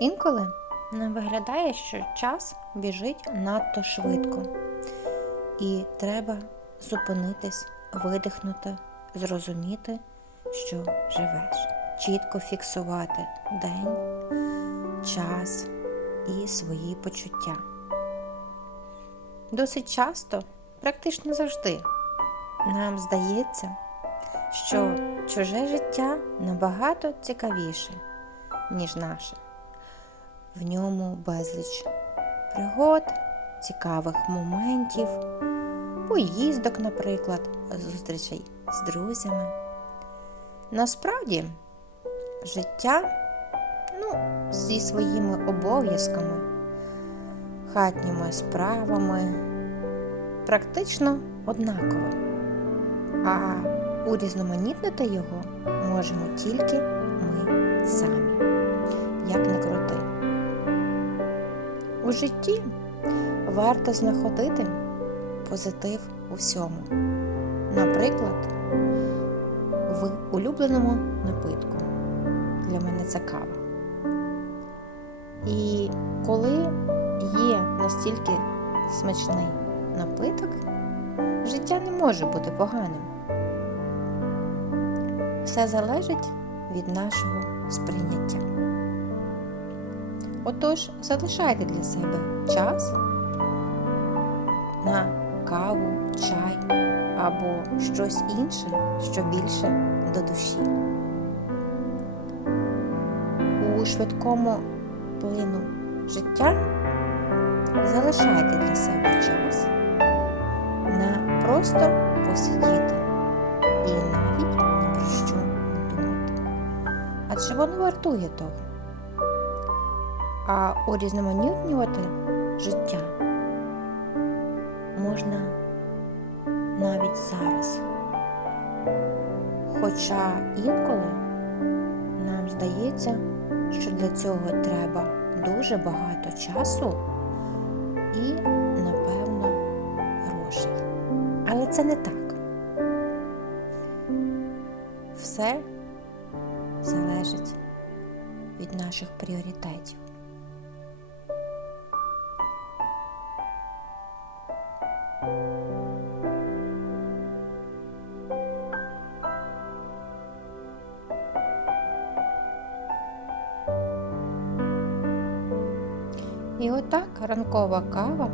Інколи нам виглядає, що час біжить надто швидко, і треба зупинитись, видихнути, зрозуміти, що живеш, чітко фіксувати день, час і свої почуття. Досить часто, практично завжди, нам здається, що чуже життя набагато цікавіше, ніж наше. В ньому безліч пригод, цікавих моментів, поїздок, наприклад, зустрічей з друзями. Насправді, життя ну, зі своїми обов'язками, хатніми справами практично однакове, а урізноманітнити його можемо тільки ми самі, як не крути. У житті варто знаходити позитив у всьому. Наприклад, в улюбленому напитку. Для мене це кава. І коли є настільки смачний напиток, життя не може бути поганим. Все залежить від нашого сприйняття. Отож, залишайте для себе час на каву, чай або щось інше, що більше до душі. У швидкому плину життя залишайте для себе час на просто посидіти і навіть ні про що не думати. Адже воно вартує того. А урізноманітнювати життя можна навіть зараз. Хоча інколи нам здається, що для цього треба дуже багато часу і, напевно, грошей. Але це не так. Все залежить від наших пріоритетів. І отак ранкова кава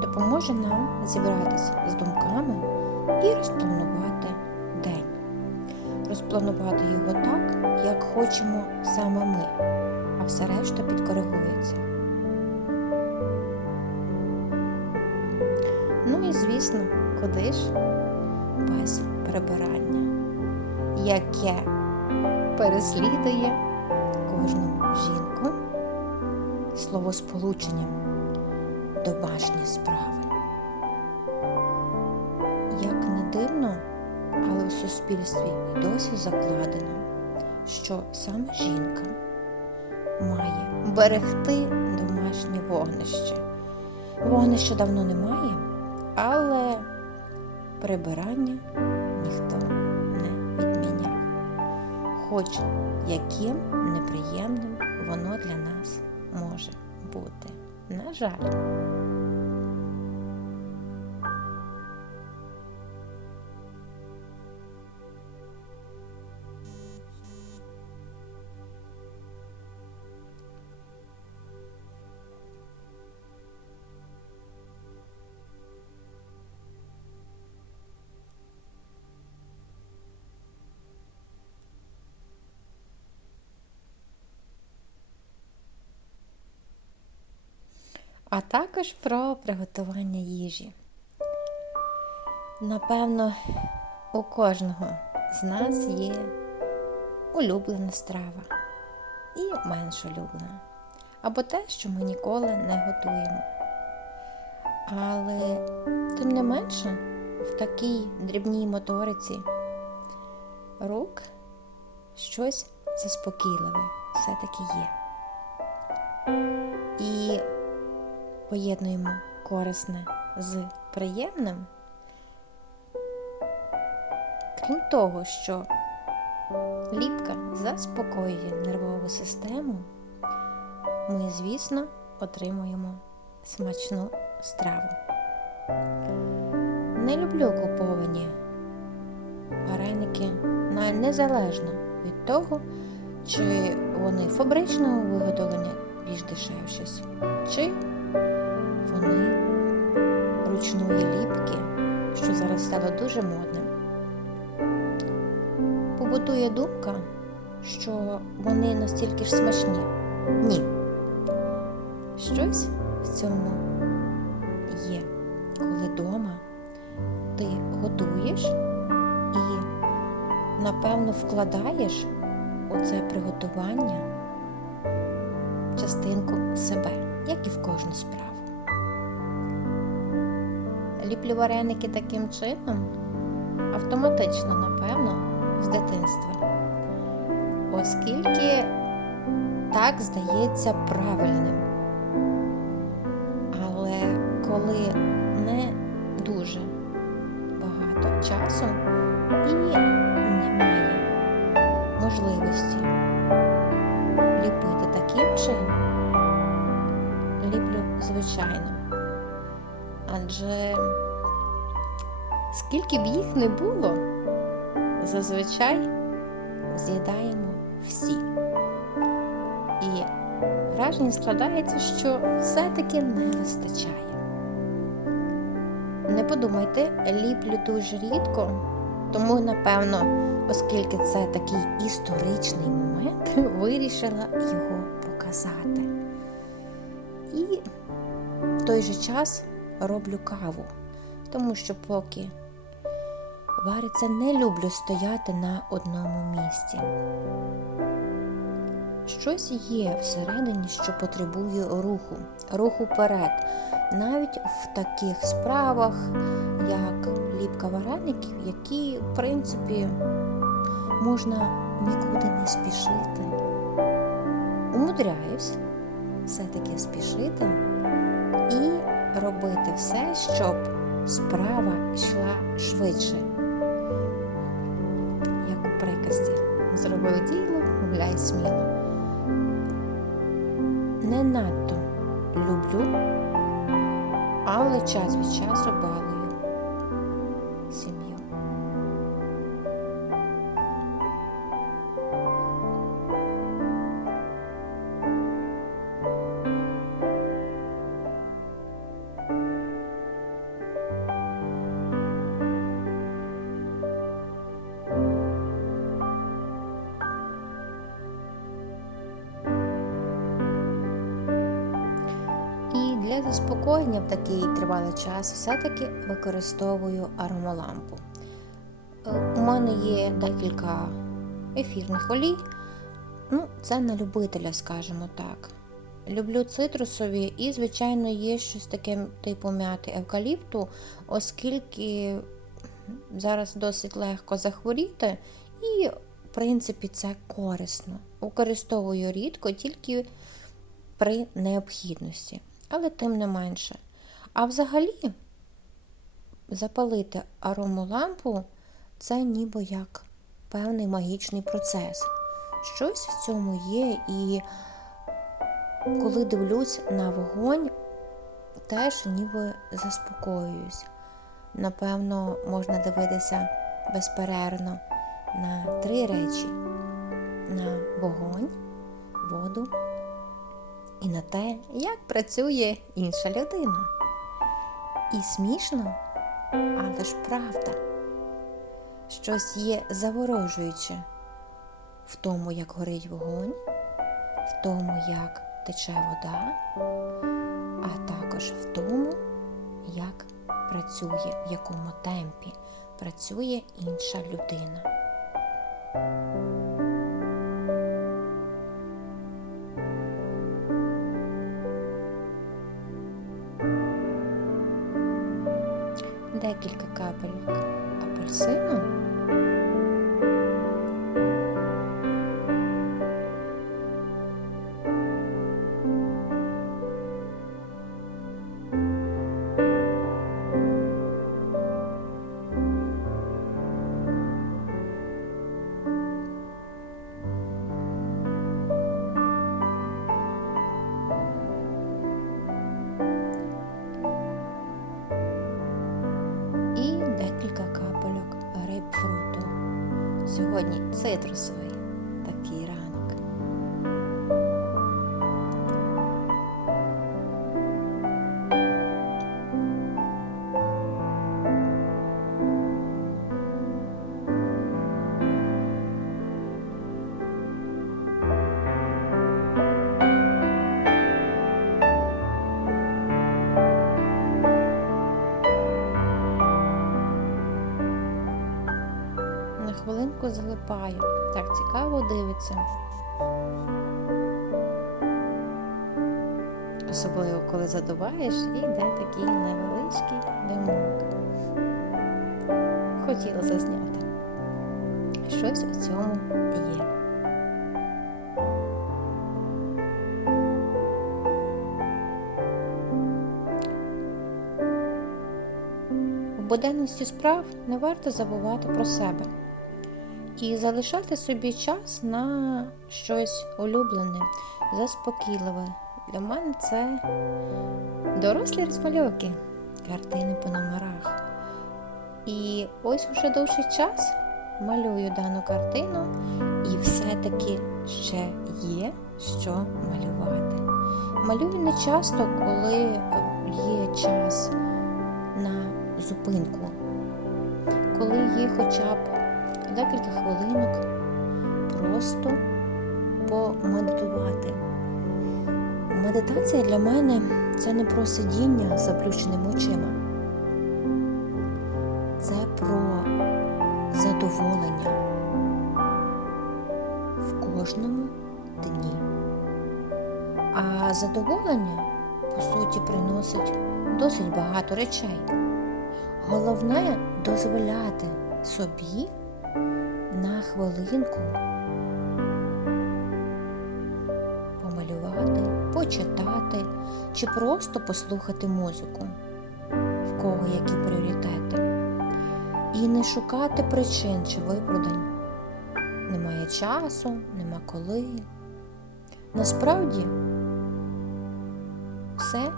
допоможе нам зібратися з думками і розпланувати день. Розпланувати його так, як хочемо саме ми, а все решта підкоригується. Ну і звісно, куди ж без прибирання, яке переслідує кожну жінку словосполученням домашні справи. Як не дивно, але в суспільстві і досі закладено, що саме жінка має берегти домашнє вогнище. Вогнища давно немає, але прибирання ніхто не відміняв. Хоч яким неприємним воно для нас може бути. На жаль. А також про приготування їжі. Напевно, у кожного з нас є улюблена страва і менш улюблена, або те, що ми ніколи не готуємо. Але, тим не менше, в такій дрібній моториці рук щось заспокійливе все-таки є. І поєднуємо корисне з приємним. Крім того, що ліпка заспокоює нервову систему, ми, звісно, отримуємо смачну страву. Не люблю куповані вареники незалежно від того, чи вони фабричного виготовлення більш дешевші, чи вони ручної ліпки, що зараз стало дуже модним. Побутує думка, що вони настільки ж смачні. Ні. Щось в цьому є, коли вдома ти готуєш і, напевно, вкладаєш у це приготування частинку себе, як і в кожну справу. Ліплю вареники таким чином автоматично, напевно, з дитинства, оскільки так здається правильним. Але коли не дуже багато часу і немає можливості ліпити таким чином, ліплю звичайно. Адже скільки б їх не було, зазвичай з'їдаємо всі. І враження складається, що все-таки не вистачає. Не подумайте, ліплю дуже рідко, тому, напевно, оскільки це такий історичний момент, вирішила його показати. І в той же час роблю каву, тому що поки вариться, не люблю стояти на одному місці. Щось є всередині, що потребує руху, руху вперед, навіть в таких справах, як ліпка вареників, які, в принципі, можна нікуди не спішити. Умудряюсь все-таки спішити і робити все, щоб справа йшла швидше. Як у приказці, зробив діло, гуляй сміло. Не надто люблю, але час від часу балую заспокоєння в такий тривалий час все-таки використовую аромалампу. Е, У мене є декілька ефірних олій. Ну, це на любителя, скажімо так. Люблю цитрусові і, звичайно, є щось таке типу м'яти евкаліпту, оскільки зараз досить легко захворіти, і, в принципі, це корисно. Використовую рідко, тільки при необхідності, але тим не менше. А взагалі запалити аромолампу це ніби як певний магічний процес. Щось в цьому є, і коли дивлюсь на вогонь, теж ніби заспокоююсь. Напевно, можна дивитися безперервно на три речі: на вогонь, воду і на те, як працює інша людина. І смішно, але ж правда, щось є заворожуюче в тому, як горить вогонь, в тому, як тече вода, а також в тому, як працює, в якому темпі працює інша людина. você? Хвилинку залипаю. Так цікаво дивиться. Особливо, коли задуваєш, і йде такий невеличкий димок. Хотіла зазняти. Щось у цьому є. В буденності справ не варто забувати про себе і залишати собі час на щось улюблене, заспокійливе. Для мене це дорослі розмальовки, картини по номерах. І ось уже довший час малюю дану картину, і все-таки ще є що малювати. Малюю не часто, коли є час на зупинку, коли є хоча б декілька хвилинок просто помедитувати. Медитація для мене це не про сидіння з заплющеними очима. Це про задоволення в кожному дні. А задоволення, по суті, приносить досить багато речей. Головне дозволяти собі на хвилинку помалювати, почитати чи просто послухати музику, в кого які пріоритети. І не шукати причин чи виправдань. Немає часу, нема коли. Насправді все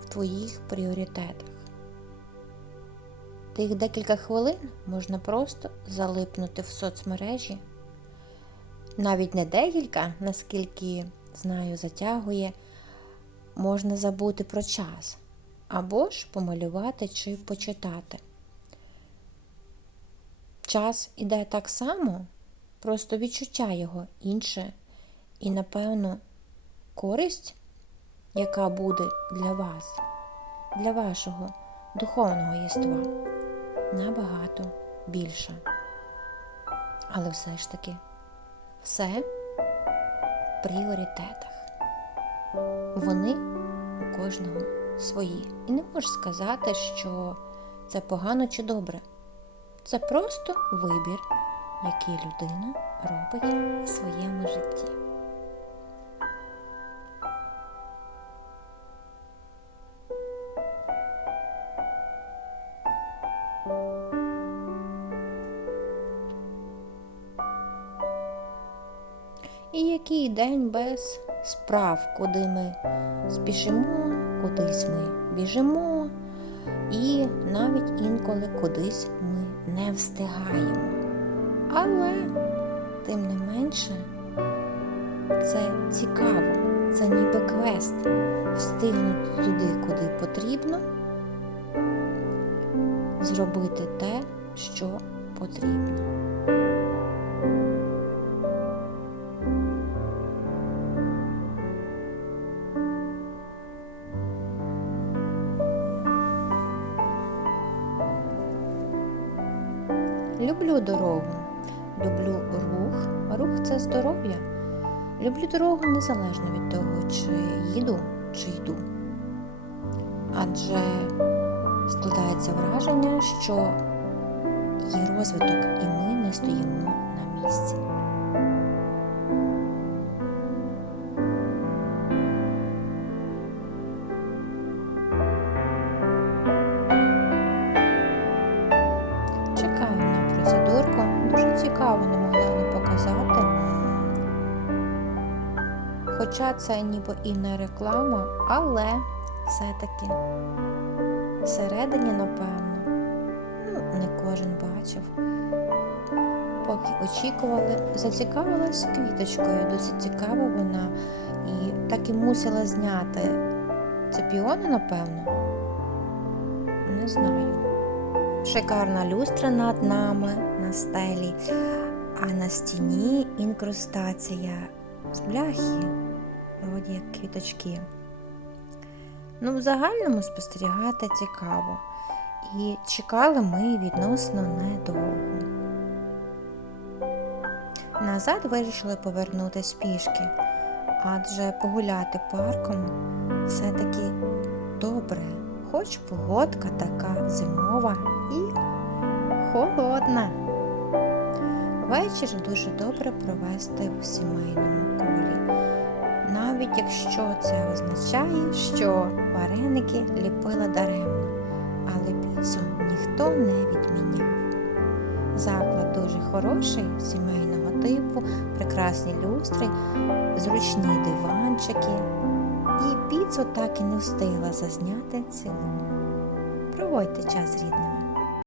в твоїх пріоритетах. Тих декілька хвилин можна просто залипнути в соцмережі. Навіть не декілька, наскільки знаю, затягує, можна забути про час, або ж помалювати чи почитати. Час іде так само, просто відчуття його інше, і, напевно, користь, яка буде для вас, для вашого духовного єства набагато більше. Але все ж таки, все в пріоритетах. Вони у кожного свої. І не можеш сказати, що це погано чи добре. Це просто вибір, який людина робить в своєму житті. День без справ, куди ми спішимо, кудись ми біжимо, і навіть інколи кудись ми не встигаємо. Але, тим не менше, це цікаво, це ніби квест встигнути туди, куди потрібно, зробити те, що потрібно. Люблю дорогу, люблю рух. Рух це здоров'я. Люблю дорогу незалежно від того, чи їду, чи йду. Адже складається враження, що є розвиток, і ми не стоїмо на місці. Цікаво, не могла не показати. Хоча це ніби і не реклама, але все-таки всередині, напевно, ну, не кожен бачив. поки очікували, зацікавилась квіточкою. Досить цікава вона. І так і мусила зняти. Це піони, напевно? Не знаю. Шикарна люстра над нами на стелі, а на стіні інкрустація з бляхи, вроді як квіточки. Ну, в загальному спостерігати цікаво. І чекали ми відносно недовго. Назад вирішили повернутися пішки, адже погуляти парком все-таки добре, хоч погодка така зимова і холодна. Вечір дуже добре провести у сімейному колі, навіть якщо це означає, що вареники ліпили даремно, але піцу ніхто не відміняв. Заклад дуже хороший, сімейного типу, прекрасні люстри, зручні диванчики. І піцу так і не встигла зазняти цілу. Проводьте час з рідними.